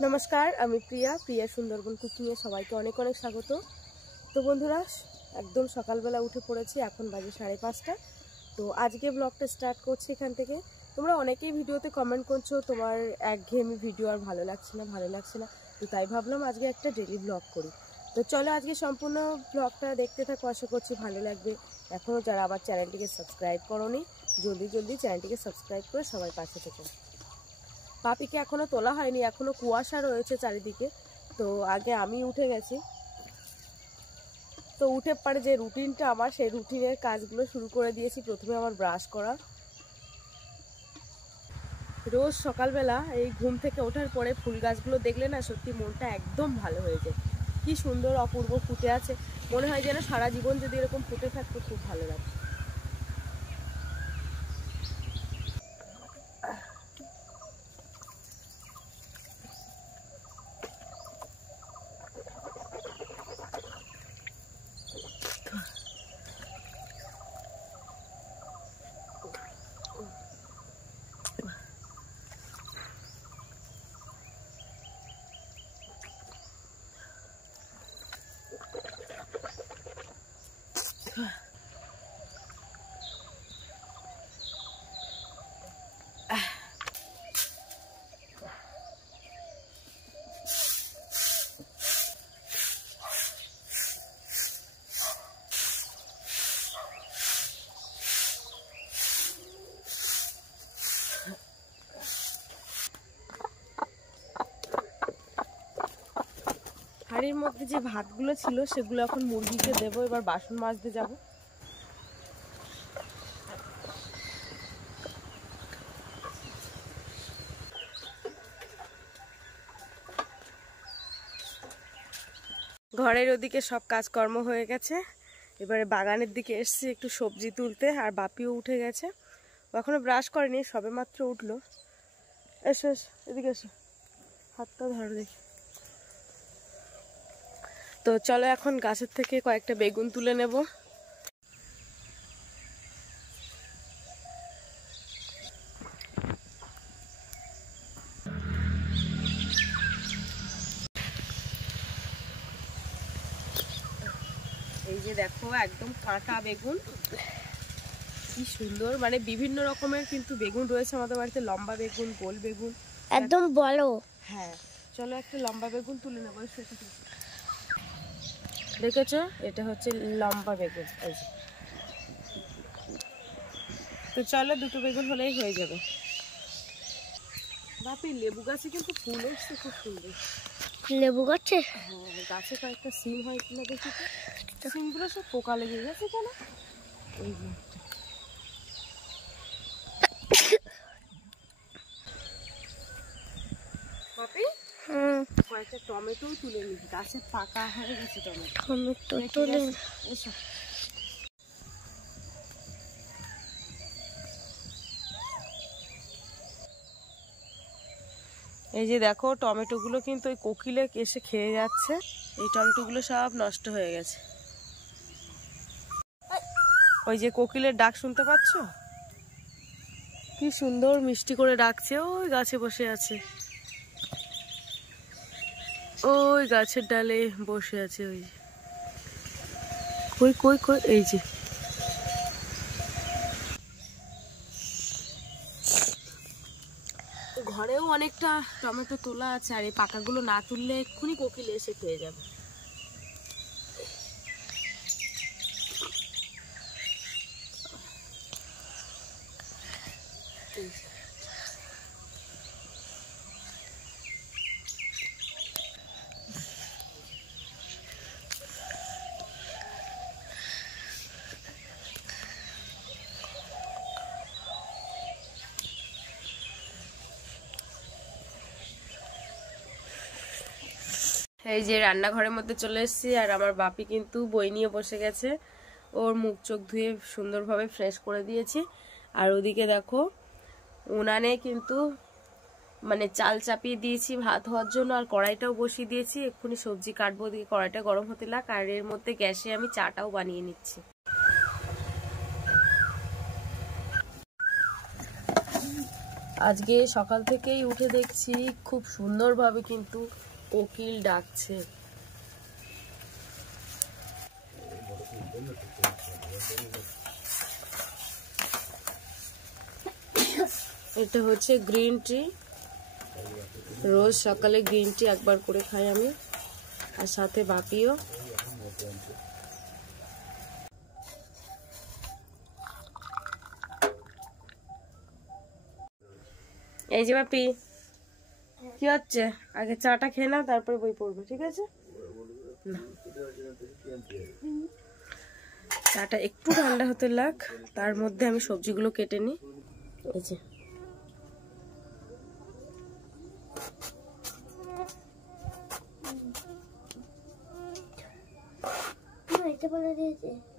नमस्कार आमी प्रिया प्रिया सुंदरबन कुकिंगे सबाइके अनेक अनेक स्वागत। तो बंधुरा एकदम सकाल बेला उठे पड़ेছি, এখন বাজে 5:30। तो आज के ब्लगटा स्टार्ट করছি এখান থেকে। তোমরা অনেকেই ভিডিওতে কমেন্ট করছো তোমার একঘেয়েমি ভিডিও আর ভালো লাগছে না, তো তাই ভাবলাম আজকে একটা ডেইলি ব্লগ করি। তো চলো আজকে সম্পূর্ণ ব্লগটা দেখতে থাকো, আশা করছি ভালো লাগবে। এখনো যারা আবার চ্যানেলটিকে সাবস্ক্রাইব করোনি জলদি চ্যানেলটিকে সাবস্ক্রাইব করে সবাই পাশে থেকো। পাপিকে এখনো তোলা হয়নি, এখনো কুয়াশা রয়েছে চারিদিকে। তো আগে আমি উঠে গেছি, তো উঠে পরে যে রুটিনটা আমার সেই রুটিনের কাজগুলো শুরু করে দিয়েছি। প্রথমে আমার ব্রাশ করা, রোজ সকালবেলা এই ঘুম থেকে ওঠার পরে ফুল গাছগুলো দেখলে না সত্যি মনটা একদম ভালো হয়ে যায়। কি সুন্দর অপূর্ব ফুটে আছে, মনে হয় যেন সারা জীবন যদি এরকম ফুটে থাকতো খুব ভালো লাগে। হাড়ির মধ্যে যে ভাতগুলো ছিল সেগুলো এখন মুরগিকে দেবো। এবার বাসন মাজতে যাব। ঘরের ওদিকে সব কাজকর্ম হয়ে গেছে, এবারে বাগানের দিকে এসছি একটু সবজি তুলতে। আর বাপিও উঠে গেছে, ও এখনো ব্রাশ করেনি, সবে মাত্র উঠলো। এসো এদিকে এসো, হাতটা ধরো দেখি। তো চলো এখন গাছের থেকে কয়েকটা বেগুন তুলে নেব। এই যে দেখো একদম কাঁটা বেগুন, কি সুন্দর, মানে বিভিন্ন রকমের কিন্তু বেগুন রয়েছে আমাদের বাড়িতে। লম্বা বেগুন, গোল বেগুন, একদম বড়। হ্যাঁ চলো একটা লম্বা বেগুন তুলে নেবো। দেখেছো এটা হচ্ছে লম্বা বেগুন। তো চলো দুটো বেগুন হলেই হয়ে যাবে। বাপি লেবু গাছে কিন্তু ফুল এসছে খুব সুন্দর। লেবু গাছে? হ্যাঁ গাছে কয়েকটা সিম হয় কিনা দেখি তো, সিমগুলো সব পোকা লেগে গেছে কেন। এই বাপি কয়েকটা টমেটো তুলে নিই, গাছে পাকা হয়ে গেছে টমেটো তুলে। এসো এই যে দেখো টমেটোগুলো কিন্তু ওই কোকিলে এসে খেয়ে যাচ্ছে। এই টমেটোগুলো সব নষ্ট হয়ে গেছে। ওই যে কোকিলের ডাক শুনতে পাচ্ছ, কি সুন্দর মিষ্টি করে ডাকছে। ওই গাছে বসে আছে, ওই গাছের ডালে বসে আছে। ওই কই কই কই, এই যে ঘরেও অনেকটা টমেটো তোলা আছে। আর এই পাকাগুলো না তুললে এক্ষুনি কোকিল এসে খেয়ে যাবে। এই যে রান্নাঘরের মধ্যে চলে এসেছি, আর আমার বাপি কিন্তু বই নিয়ে বসে গেছে। ওর মুখ চোখ ধুয়ে সুন্দরভাবে ফ্রেশ করে দিয়েছি। আর ওদিকে দেখো উনানে কিন্তু মানে চাল চাপিয়ে দিয়েছি ভাত হওয়ার জন্য, আর কড়াইটাও বসিয়ে দিয়েছি। এক্ষুনি সবজি কাটবো, ওদিকে কড়াইটা গরম হতে লাগ। আর এর মধ্যে গ্যাসে আমি চাটাও বানিয়ে নিচ্ছি। আজকে সকাল থেকেই উঠে দেখছি খুব সুন্দরভাবে কিন্তু কোকিল ডাকছে। এটা হচ্ছে গ্রিন টি, রোজ সকালে গ্রিন টি একবার করে খাই আমি, আর সাথে বাপিও। এই যে বাপি, কি হচ্ছে? আগে চাটা খেয়ে নাও, তারপরে বই পড়বে, ঠিক আছে? চাটা একটু ঠান্ডা হতে লাগ, তার মধ্যে আমি সবজিগুলো কেটে নিই। এই যে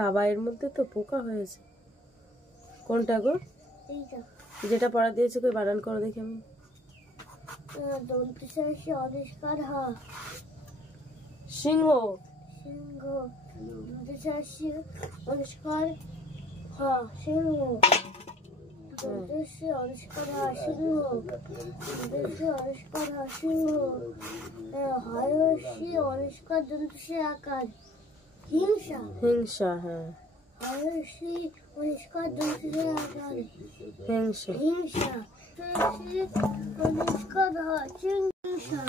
বাবা, এর মধ্যে তো পোকা হয়েছে। কোনটা গো? যেটা পড়া দিয়েছে, কই বানান করো দেখি আমি। সিংহ, সিংহ, অনুষ্কার সিংহ, অনুষ্কার সিংহ, অনুষ্কার সিংহ, হরষি অনুষ্কার দন্তসে আকার হিংসা, হিংসা, হ্যাঁ, হরষি অনুষ্কার দন্তসে আকার হিংসা, হিংসা, অনুষ্কার হিংসা।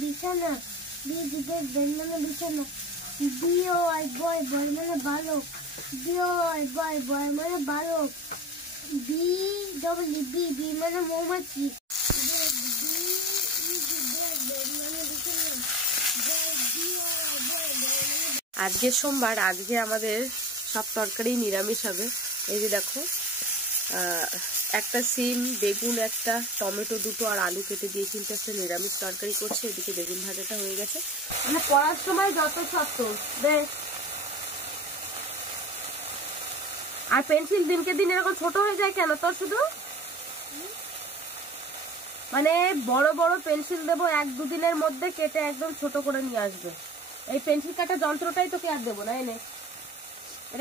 বিছানা, বিছানা, বিছানা, বয় বয় বয় মানে বালক, বয় বয় বয় মানে বালক, বি ডবল বি বি মানে মৌমাছি, আজকে সোমবার, আজকে আমাদের সব তরকারি নিরামিষ হবে। এই যে দেখো, একটা সিম, বেগুন একটা, টমেটো দুটো আর আলু কেটে দিয়ে কিন্তু একটা নিরামিষ তরকারি করছে। এদিকে বেগুন ভাজাটা হয়ে গেছে। মানে পড়ার সময় যত সত্য বেশ। আর পেন্সিল দিনকে দিন এরকম ছোট হয়ে যায় কেন তোর? শুধু মানে বড় বড় পেন্সিল দেবো, 1-2 দিনের মধ্যে কেটে একদম ছোট করে নিয়ে আসবে। এই পেন্সিল কাটা যন্ত্রটাই তোকে আর দেবো না, এনে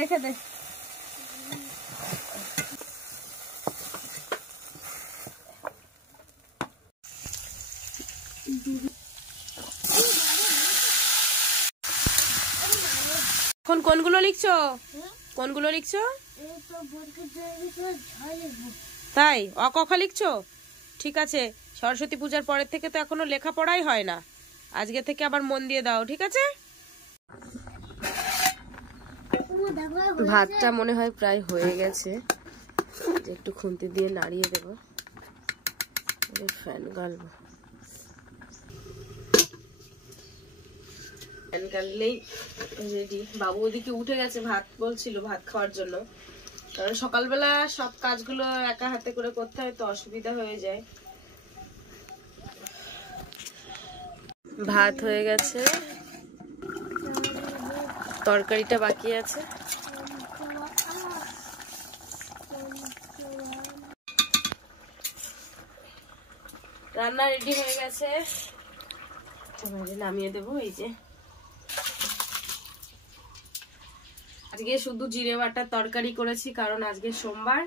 রেখে দে। এখন কোনগুলো লিখছো? কোনগুলো লিখছো? তাই অ ক খ লিখছো? ঠিক আছে, সরস্বতী পূজার পরের থেকে তো এখনো লেখাপড়াই হয় না, আজকে থেকে আবার মন দিয়ে দাও, ঠিক আছে? ভাতটা মনে হয় প্রায় হয়ে গেছে, একটু খুন্তি দিয়ে নাড়িয়ে দেবো, ফ্যান গালবো। ফ্যান গাললেই রেডি। বাবু ওদিকে উঠে গেছে, ভাত বলছিল, ভাত খাওয়ার জন্য, কারণ সকালবেলা সব কাজগুলো একা হাতে করে করতে হয় তো অসুবিধা হয়ে যায়। ভাত হয়ে গেছে, তরকারিটা বাকি আছে। রান্না রেডি হয়ে গেছে, নামিয়ে দেবো। এই যে আজকে শুধু জিরে বাটার তরকারি করেছি, কারণ আজকে সোমবার।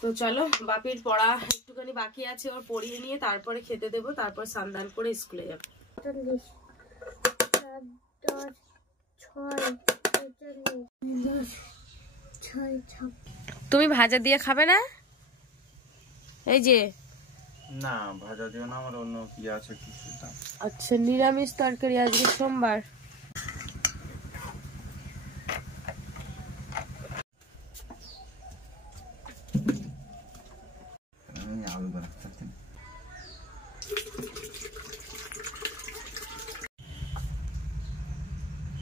তো চলো, বাপির পড়া একটুখানি বাকি আছে, ওর পড়িয়ে নিয়ে তারপরে খেতে দেবো, তারপর স্নান করে স্কুলে যাবো। তুমি ভাজা দিয়ে খাবে না? এই যে না, ভাজা দিও না, আমার অন্য কি আছে কিছু। আচ্ছা, নিরামিষ তরকারি আজকে সোমবার।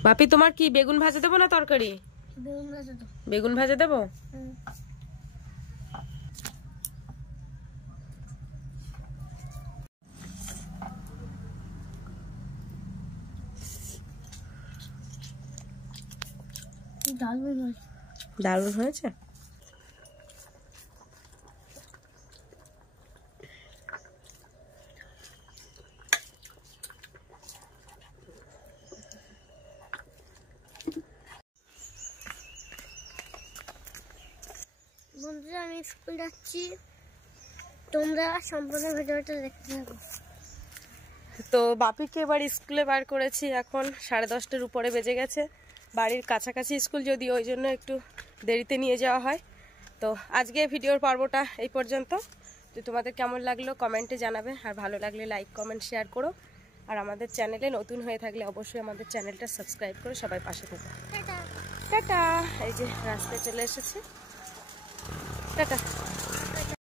বাপি, তোমার কি বেগুন ভাজা দেবো না তরকারি? বেগুন ভাজা দেবো। দারুণ হয়েছে। বন্ধুরা আমি স্কুল যাচ্ছি, তোমরা সম্পূর্ণ ভিডিওটা দেখতে থাকো। তো বাপিকে এবার স্কুলে বার করেছি, এখন 10:30টার উপরে বেজে গেছে। বাড়ির কাছাকাছি স্কুল, যদি ওই জন্য একটু দেরিতে নিয়ে যাওয়া হয়। তো আজকে ভিডিওর পর্বটা এই পর্যন্ত। তো তোমাদের কেমন লাগলো কমেন্টে জানাবে, আর ভালো লাগলে লাইক কমেন্ট শেয়ার করো, আর আমাদের চ্যানেলে নতুন হয়ে থাকলে অবশ্যই আমাদের চ্যানেলটা সাবস্ক্রাইব করে সবাই পাশে থাকো। টাটা। এই যে রাস্তায় চলে এসেছি, টাটা।